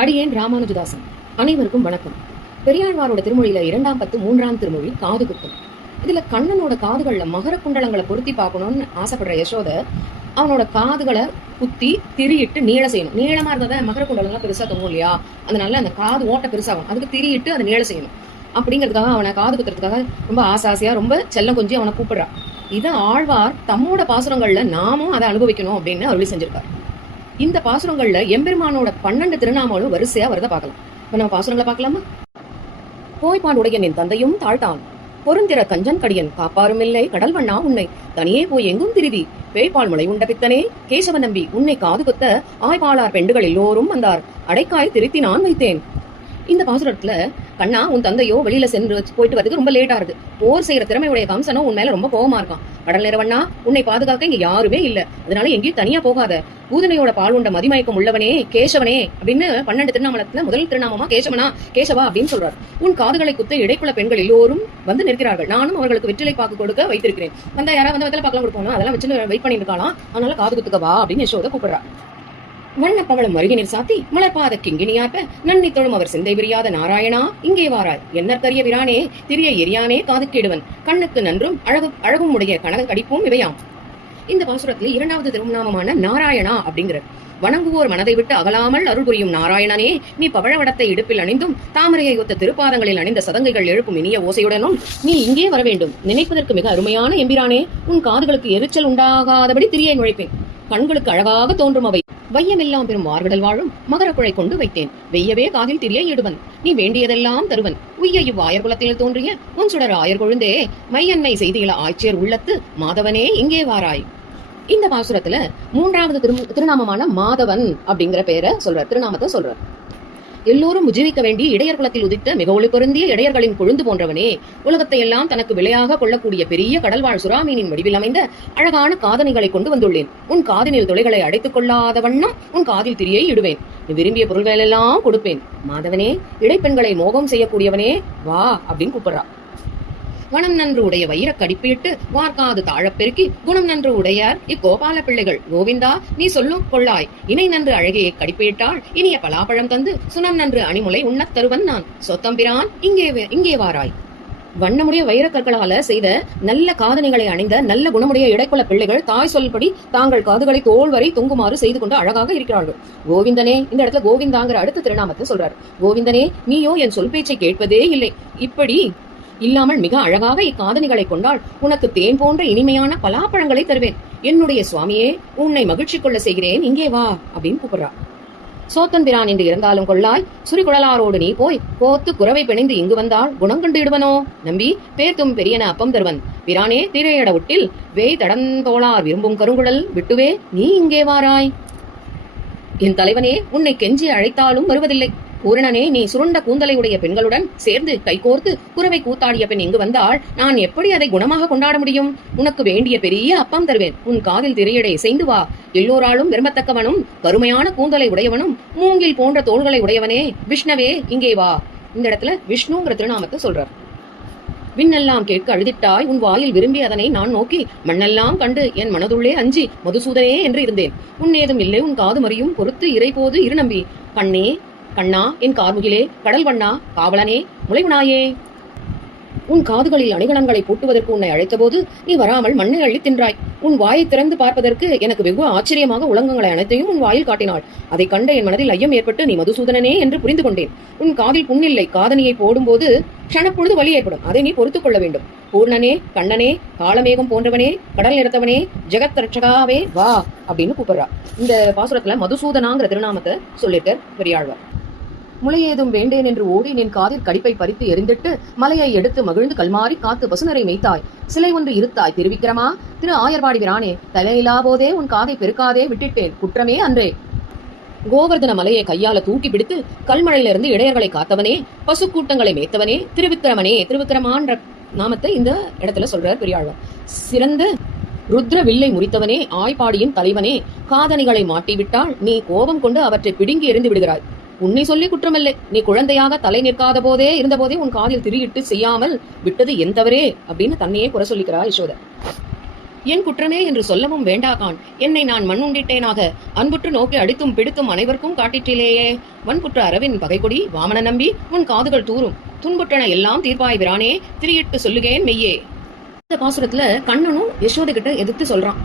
அடியேன் ராமானுஜதாசன். அனைவருக்கும் வணக்கம். பெரியாழ்வாரோட திருமொழியில 2ஆம் பத்து 3ஆம் திருமொழி காது குத்தம். இதுல கண்ணனோட காதுகள்ல மகர குண்டலங்களை பொருத்தி பார்க்கணும்னு ஆசைப்படுற யசோத அவனோட காதுகளை குத்தி திரியிட்டு நீள செய்யணும். நீளமா இருந்தா மகர குண்டலங்கள்லாம் பெருசா தொங்கும் இல்லையா, அதனால அந்த காது ஓட்ட பெருசாகும். அதுக்கு திரியிட்டு அதை நீள செய்யணும். அப்படிங்கிறதுக்காக அவனை காது குத்துறதுக்காக ரொம்ப ஆசாசியா ரொம்ப செல்லம் கொஞ்சம் அவனை கூப்பிடுறான். இதை ஆழ்வார் தம்மோட பாசுரங்கள்ல நாமும் அதை அனுபவிக்கணும் அப்படின்னு அருளி செஞ்சிருக்காரு. இந்த பாசுரங்கள்ல எம்பெருமானோட 12 திருநாமங்களும் வரிசையா வரத பார்க்கலாம். இப்ப நம்ம பாசுரங்களை பார்க்கலாமா? போய்பான் உடையன் என் தந்தையும் தாழ்த்தான், பொருந்திர கஞ்சன் கடியன் காப்பாரும் இல்லை கடல் வண்ணா உன்னை தனியே போய் எங்கும் திருதி பேய்பால் முளை உண்ட பித்தனே கேசவ நம்பி உன்னை காது குத்த ஆய்பாளார் பெண்டுகள் எல்லோரும் வந்தார் அடைக்காய் திருத்தி நான் வைத்தேன். இந்த பாசுரத்துல கண்ணா உன் தந்தையோ வெளியில சென்று போயிட்டு வரதுக்கு ரொம்ப லேட் ஆகுது. போர் செய்யற திறமையுடைய கம்சனோ உன் மேல ரொம்ப கோபமா இருக்கான். கடல் நேரவண்ணா உன்னை பாதுகாக்க இங்க யாருமே இல்ல, அதனால எங்கேயும் தனியா போகாத. பூதனையோட பால் உண்ட மதிமயக்கம் உள்ளவனே கேசவனே அப்படின்னு 12 திருநாமத்துல முதல் திருநாமமா கேசவா அப்படின்னு சொல்றாரு. உன் காதுகளை குத்த இடைக்குள்ள பெண்கள் எல்லோரும் வந்து நிற்கிறார்கள். நானும் அவர்களுக்கு வெற்றிலை பாக்கு கொடுக்க வைத்திருக்கிறேன். வந்தா யாராவது வந்து வெத்தலை பாக்கலாம் கொடுக்கணும், அதெல்லாம் வச்சு வெயிட் பண்ணி இருக்கலாம். அதனால காது குத்துக்கவா அப்படின்னு யசோதை கூப்பிடுறா. வண்ண பவளம் அருகினில் சாத்தி மலர்பாத கிங்கினியாப்ப நன்னி தொழும் அவர் சிந்தை விரியாத நாராயணா இங்கே வாராய் என்னற்கரிய விரானே திரிய எரியானே காது கேடுவன் கண்ணுக்கு நன்றும் அழகும் உடைய கனகன் கடிப்பும் இவையாம். இந்த பாசுரத்தில் 2வது திருநாமமான நாராயணா அப்படிங்கிற வணங்குவோர் மனதை விட்டு அகலாமல் அருள் புரியும் நாராயணனே, நீ பவழவடத்தை இடுப்பில் அணிந்தும் தாமரையை ஒத்த திருப்பாதங்களில் அணிந்த சதங்கைகள் எழுப்பும் இனிய ஓசையுடனும் நீ இங்கே வர வேண்டும். நினைப்பதற்கு மிக அருமையான எம்பிரானே, உன் காதுகளுக்கு எரிச்சல் உண்டாகாதபடி திரியை நுழைப்பேன். கண்களுக்கு அழகாக தோன்றும் அவை வையமெல்லாம் பெரும் வார்கடல் வாழும் மகர குழை கொண்டு வைத்தேன். வெய்யவே காதில் திரிய இடுவன் நீ வேண்டியதெல்லாம் தருவன். உய்ய இவ்வாயர் குலத்தில் தோன்றிய உன் சுடர் ஆயர் கொழுந்தே மையன்மை செய்திகள ஆட்சியர் உள்ளத்து மாதவனே இங்கே வாராய். இந்த பாசுரத்துல 3வது திருநாமமான மாதவன் அப்படிங்கிற பேரை சொல்றார், திருநாமத்தை சொல்றார். எல்லோரும் உஜீவிக்க வேண்டிய இடையர் குலத்தில் உதித்த மிக ஒளி பொருந்திய இடையர்களின் கொழுந்து போன்றவனே, உலகத்தை எல்லாம் தனக்கு விளையாக கொள்ளக்கூடிய பெரிய கடல்வாழ் சுறாமீனின் வடிவில் அமைந்த அழகான காதணிகளை கொண்டு வந்துள்ளேன். உன் காதினில் துளைகளை அடைத்துக் கொள்ளாத வண்ணம் உன் காதில் திரியை இடுவேன். நீ விரும்பிய பொருள்களெல்லாம் கொடுப்பேன். மாதவனே, இடைப்பெண்களை மோகம் செய்யக்கூடியவனே வா அப்படின்னு கூப்பிடுறா. வனம் நன்று உடைய வைர கடிப்பிட்டு வார்க்காது தாழப் பெருக்கி குணம் நன்று உடையார் இக்கோபால பிள்ளைகள் கோவிந்தா நீ சொல்லும் கொள்ளாய். இணை நன்று அழகையை கடிப்பிட்டாள் இனிய பலாப்பழம் தந்து சுனம் நன்று அணிமுலை உண்ணத் தருவன் நான் சொத்தம்பிரான் இங்கே வாராய். வண்ணமுடைய வைரக்கற்களால செய்த நல்ல காதணிகளை அணிந்த நல்ல குணமுடைய இடைக்குள்ள பிள்ளைகள் தாய் சொல்படி தாங்கள் காதுகளை தோல் வரை தொங்குமாறு செய்து கொண்டு அழகாக இருக்கிறார்கள். கோவிந்தனே, இந்த இடத்துல கோவிந்தாங்கிற அடுத்த திருநாமத்தை சொல்றாரு. கோவிந்தனே, நீயோ என் சொல் பேச்சை கேட்பதே இல்லை. இப்படி இல்லாமல் மிக அழகாக இக்காதணிகளை கொண்டால் உனக்கு தேன் போன்ற இனிமையான பலாப்பழங்களை தருவேன். என்னுடைய சுவாமியே, உன்னை மகிழ்ச்சி கொள்ள செய்கிறேன், இங்கே வா அப்படின்னு கூப்பிடுறா. சோத்தன் பிரான் என்று இருந்தாலும் கொள்ளாய் சுரிகுழலாரோடு நீ போய் கோத்து குறவை பிணைந்து இங்கு வந்தால் குணம் கண்டு இடுவனோ நம்பி பேர்த்தும் பெரியன அப்பம் தருவன். பிரானே, திரையட ஒட்டில் வேய் தடந்தோளார் விரும்பும் கருங்குழல் விட்டுவே நீ இங்கே வாராய். என் தலைவனே, உன்னை கெஞ்சி அழைத்தாலும் வருவதில்லை. பூரணனே, நீ சுருண்ட கூந்தலை உடைய பெண்களுடன் சேர்ந்து கைகோர்த்து குறவை கூத்தாடிய பெண் இங்கு வந்தால் நான் எப்படி அதை குணமாக கொண்டாட முடியும்? உனக்கு வேண்டிய பெரிய அப்பம் தருவேன். உன் காதில் திரையடை செய்து வா. எல்லோராலும் விரும்பத்தக்கவனும் கருமையான கூந்தலை உடையவனும் மூங்கில் போன்ற தோள்களை உடையவனே விஷ்ணவே இங்கே வா. இந்த இடத்துல விஷ்ணுங்கிற திருநாமத்தை சொல்றார். விண்ணெல்லாம் கேட்க அழுதிட்டாய் உன் வாயில் விரும்பி அதனை நான் நோக்கி மண்ணெல்லாம் கண்டு என் மனதுள்ளே அஞ்சி மதுசூதனே என்று இருந்தேன். உன்னேதும் இல்லை உன் காது மறியும் பொறுத்து இறை போது இரு நம்பி கண்ணே கண்ணா என் கார்முகிலே கடல் வண்ணா காவலனே முளைவுனாயே. உன் காதுகளில் அணிகலன்களை பூட்டுவதற்கு உன்னை அழைத்த போது நீ வராமல் மண்ணை அள்ளி தின்றாய். உன் வாயை திறந்து பார்ப்பதற்கு எனக்கு வெகு ஆச்சரியமாக உலகங்களை அனைத்தையும் உன் வாயில் காட்டினாள். அதை கண்ட என் மனதில் ஐயம் ஏற்பட்டு நீ மதுசூதனனே என்று புரிந்து கொண்டேன். உன் காதில் புண்ணில்லை, காதணியை போடும்போது க்ஷணப்பொழுது வலி ஏற்படும், அதை நீ பொறுத்துக் கொள்ள வேண்டும். பூர்ணனே, கண்ணனே, காலமேகம் போன்றவனே, கடல் நிறத்தவனே, ஜெகத் ரட்சகாவே வா அப்படின்னு கூப்பிடுறா. இந்த பாசுரத்துல மதுசூதனாங்கிற திருநாமத்தை சொல்லிட்டு பெரியாழ்வார். முளையேதும் வேண்டேன் என்று ஓடி நின் காதில் கடிப்பை பறித்து எரிந்திட்டு மலையை எடுத்து மகிழ்ந்து கல்மாறி காத்து பசுநரை மேய்த்தாய். சிலை ஒன்று இருத்தாய் திருவிக்கிரமா திரு ஆயர்வாடி விரானே, தலையிலா போதே உன் காதை பெருக்காதே விட்டிட்டேன் குற்றமே அன்றே. கோவர்தன மலையை கையால தூக்கி பிடித்து கல்மழையிலிருந்து இடையர்களை காத்தவனே, பசு கூட்டங்களை மேய்த்தவனே, திருவிக்கிரமனே. திருவிக்கிரமான்ற நாமத்தை இந்த இடத்துல சொல்றார் பெரியாழ்வார். சிறந்த ருத்ர வில்லை முறித்தவனே, ஆய்பாடியின் தலைவனே, காதணிகளை மாட்டிவிட்டால் நீ கோபம் கொண்டு அவற்றை பிடுங்கி எறிந்து விடுகிறாய். உன்னை சொல்லி குற்றமில்லை, நீ குழந்தையாக தலை நிற்காத போதே இருந்தபோதே உன் காதில் திரியிட்டு செய்யாமல் விட்டது என் தவறே அப்படின்னு தன்னையே குறை சொல்லிக்கிறா யசோத. என் குற்றமே என்று சொல்லவும் வேண்டாகான். என்னை நான் மண்ணுண்டிட்டேனாக அன்புற்று நோக்கி அடித்தும் பிடித்தும் அனைவருக்கும் காட்டிற்றிலேயே. வன்புற்ற அரவின் பகைக்கொடி வாமன நம்பி உன் காதுகள் தூரும் துன்புற்றன எல்லாம் தீர்ப்பாய் விரானே திரியிட்டு சொல்லுகேன் மெய்யே. இந்த பாசுரத்துல கண்ணனும் யசோதை கிட்ட எதிர்த்து சொல்றான்.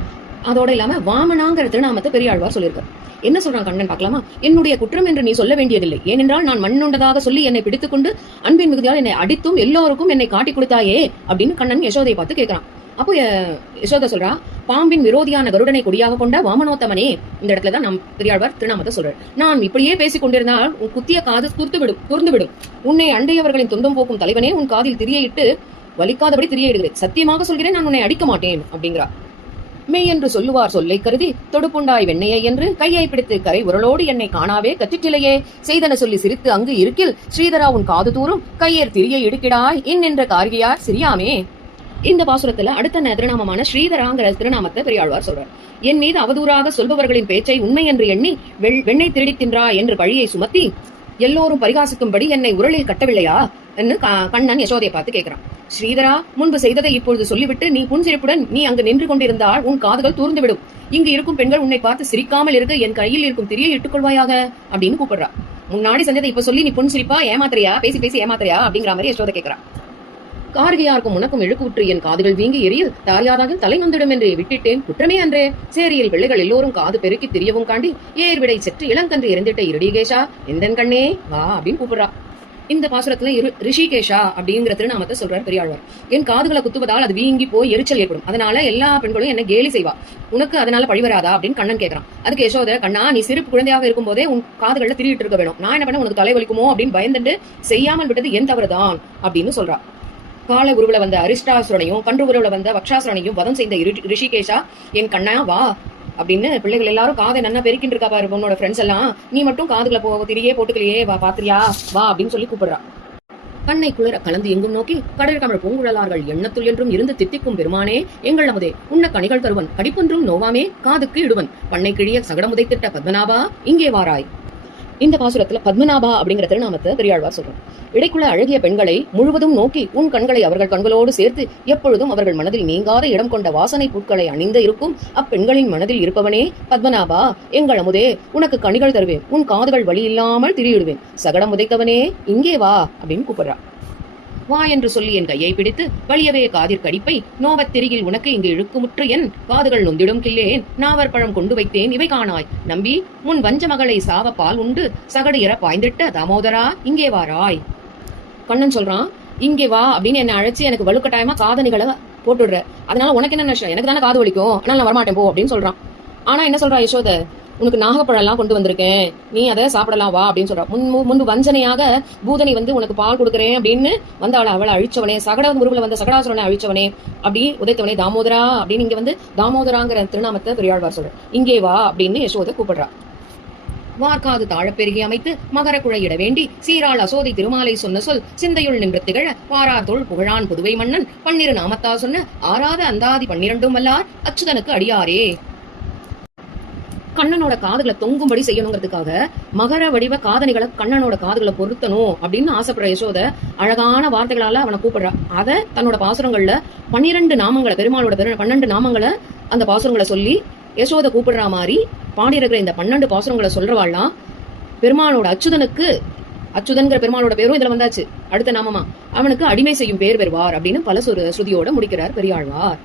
அதோட இல்லாம வாமனாங்கிற திருநாமத்தை பெரியாழ்வார் சொல்லியிருக்கார். என்ன சொல்றான் கண்ணன் பார்க்கலாமா? என்னுடைய குற்றம் என்று நீ சொல்ல வேண்டியதில்லை, ஏனென்றால் நான் மண்ணுண்டதாக சொல்லி என்னை பிடித்துக் கொண்டு அன்பின் மிகுதியால் என்னை அடித்தும் எல்லோருக்கும் என்னை காட்டி கொடுத்தாயே அப்படின்னு கண்ணன் யசோதையை பார்த்து கேட்கிறான். அப்போ யசோதை சொல்றா, பாம்பின் விரோதியான கருடனை கொடியாக கொண்ட வாமனோத்தமனே. இந்த இடத்துலதான் நாம் பெரியாழ்வார் திருநாமத்தை சொல்றார். நான் இப்படியே பேசிக் கொண்டிருந்தால் உன் குத்திய காது கூர்ந்துவிடும். உன்னை அண்டையவர்களின் துன்பம் போக்கும் தலைவனே, உன் காதில் திரியையிட்டு வலிக்காதபடி திரியையிடுகிறேன். சத்தியமாக சொல்கிறேன், நான் உன்னை அடிக்க மாட்டேன் அப்படிங்கிறார். மெய் என்று சொல்லுவார் சொல்லை கருதி தொடுப்புண்டாய் வெண்ணையை என்று கையை பிடித்து கரை உரலோடு என்னை காணாவே கற்றிட்டிலையே செய்தன சொல்லி சிரித்து அங்கு இருக்கில் ஸ்ரீதரா உன் காது தூரும் கையேர் திரிய இடுக்கிடாய் இன்னென்ற கார்கியார் சிரியாமே. இந்த பாசுரத்துல அடுத்த திருநாமமான ஸ்ரீதராங்கிற திருநாமத்தை பெரியாழ்வார் சொல்றார். என் மீது அவதூறாக சொல்பவர்களின் பேச்சை உண்மை என்று எண்ணி வெண்ணெய் திருடி தின்றா என்று பழியை சுமத்தி எல்லோரும் பரிகாசிக்கும்படி என்னை உரலில் கட்டவில்லையா என்று கண்ணன் யசோதையை பார்த்து கேட்கிறான். ஸ்ரீதரா, முன்பு செய்ததை இப்பொழுது சொல்லிவிட்டு நீ புன்சிரிப்புடன் நீ அங்கு நின்று கொண்டிருந்தால் உன் காதுகள் தூர்ந்துவிடும். இங்கு இருக்கும் பெண்கள் உன்னை பார்த்து சிரிக்காமல் இருக்க என் கையில் இருக்கும் திரியை இட்டுக்கொள்வாயாக அப்படின்னு கூப்பிடுறா. முன்னாடி செஞ்சதை இப்ப சொல்லி நீ புன்சிரிப்பா ஏமாத்திரியா, பேசி பேசி ஏமாத்திரியா அப்படிங்கிற மாதிரி யசோதை கேட்கிறா. கார்கியாருக்கும் உனக்கும் இழுக்குற்று என் காதுகள் வீங்கி எரியில் தாரியாதாக தலை நொந்திடும் என்று விட்டிட்டேன் குற்றமே அன்றே. சேரியில் பிள்ளைகள் எல்லோரும் காது பெருக்கி திரியவும் காண்டி ஏர்விடை செற்று இளங்கன்று எரிந்திட்ட இருடிகேஷா எந்தன் கண்ணே வா அப்படின்னு கூப்பிடுறா. இந்த பாசுரத்துல ரிஷிகேஷா அப்படிங்கிற திருநாமத்தை சொல்றாரு பெரியாழ்வார். என் காதுகளை குத்துவதால் அது வீங்கி போய் எரிச்சல் ஏற்படும், அதனால எல்லா பெண்களும் என்ன கேலி செய்வா, உனக்கு அதனால பழிவராதா அப்படின்னு கண்ணன் கேட்கறான். அதுக்கு யசோதை, கண்ணா நீ சிறு குழந்தையாக இருக்கும் போதே உன் காதுகள்ல திரியிட்டு இருக்க வேணும், நான் என்ன பண்ண உனக்கு தலைவலிக்குமோ அப்படின்னு பயந்துட்டு செய்யாமல் விட்டது என் தவறுதான் அப்படின்னு சொல்றா. கால உருவுல வந்த அரிஷ்டாசுரனையும் கன்று உருவுல வந்த வக்ஷாசுரனையும் வதம் செய்த ரிஷிகேஷா என் கண்ணா வா அப்படின்னு பிள்ளைகள் எல்லாரும் காதை நன்னா பெருக்கிட்டு இருக்கா பாரு உன்னோட ஃப்ரெண்ட்ஸ் எல்லாம், நீ மட்டும் காதுகளை திரியே போட்டுக்கலையே வா பாத்திரியா வா அப்படின்னு சொல்லி கூப்பிடுறா. கண்ணை குளிர கலந்து எங்கும் நோக்கி கடல் கமழ் பூங்குழலார்கள் எண்ணத்துள் என்றும் இருந்து தித்திக்கும் பெருமானே எங்கள் அமுதே உன்ன கனிகள் தருவன் கடிப்பொன்றும் நோவாமே காதுக்கு இடுவன் பண்ணை கிழிய சகடமுதை திட்ட பத்மநாபா இங்கே வாராய். இந்த பாசுரத்துல பத்மநாபா அப்படிங்கிற திருநாமத்தை பெரியாழ்வார் சொல்றார். இடைக்குள்ள அழகிய பெண்களை முழுவதும் நோக்கி உன் கண்களை அவர்கள் கண்களோடு சேர்த்து எப்பொழுதும் அவர்கள் மனதில் நீங்காத இடம் கொண்ட வாசனை பூக்களை அணிந்து இருக்கும் அப்பெண்களின் மனதில் இருப்பவனே பத்மநாபா எங்கள் அமுதே உனக்கு கனிகள் தருவேன், உன் காதுகள் வழி இல்லாமல் திரியிடுவேன், சகடம் உதைத்தவனே இங்கே வா அப்படின்னு கூப்பிடுறா. வா என்று சொல்லி என் கையை பிடித்து வலியவே காதிற் கடிப்பை நோவத் திரியில் உனக்கு இங்கு இழுக்குமுற்று என் காதுகள் நொந்திடும் கில்லேன் நாவர் பழம் கொண்டு வைத்தேன் இவை காணாய் நம்பி முன் வஞ்ச மகளை சாவ பால் உண்டு சகடு இற பாய்ந்திட்ட தாமோதரா இங்கே வாராய். கண்ணன் சொல்றான், இங்கே வா அப்படின்னு என்ன அழைச்சி எனக்கு வலுக்கட்டாயமா காதணிகளை போட்டுடுற, அதனால உனக்கு என்ன நஷ்டம், எனக்கு தானே காது வலிக்கும், அதனால நான் வரமாட்டேன் போ அப்படின்னு சொல்றான். ஆனா என்ன சொல்றா யசோதை, உனக்கு நாகப்பழம் எல்லாம் கொண்டு வந்திருக்கேன், நீ அதை சாப்பிடலாம் வா அப்படின்னு சொல்றா. முன்பு வஞ்சனையாக பூதனை உனக்கு பால் கொடுக்குறேன் அப்படின்னு வந்தாள அவளை அழிச்சவனே, சகட உருவுல வந்த சகடாசுரனை அழிச்சவனே அப்படி உதைத்தவனே தாமோதரா அப்படின்னு இங்க தாமோதராங்கிற திருநாமத்தை பெரியாழ்வார் சொல்ற. இங்கே வா அப்படின்னு யசோதை கூப்பிடுறா. வார்க்காது தாழப்பெருகி அமைத்து மகர குழையிட வேண்டி சீராள் அசோதை திருமாலை சொன்ன சொல் சிந்தையுள் நின்று திகழ பாரார் தொல் புகழான் புதுவை மன்னன் பன்னிரு நாமத்தா சொன்ன ஆறாத அந்தாதி 12 வல்லார் அச்சுதனுக்கு அடியாரே. கண்ணனோட காதுகளை தொங்கும்படி செய்யணுங்கிறதுக்காக மகர வடிவ காதணிகளை கண்ணனோட காதுகளை பொருத்தணும் அப்படின்னு ஆசைப்படுற யசோதை அழகான வார்த்தைகளால அவனை கூப்பிடுறா. அதை தன்னோட பாசுரங்கள்ல 12 நாமங்களை பெருமாளோட 12 நாமங்களை அந்த பாசுரங்களை சொல்லி யசோதை கூப்பிடுற மாதிரி பாடியிருக்கிற இந்த 12 பாசுரங்களை சொல்றவாள்லாம் பெருமாளோட அச்சுதன்கிற பெருமாளோட பேரும் இதுல வந்தாச்சு. அடுத்த நாமமா அவனுக்கு அடிமை செய்யும் பேர் பெறுவார் அப்படின்னு பல ஸ்ருதியோட முடிக்கிறார் பெரியாழ்வார்.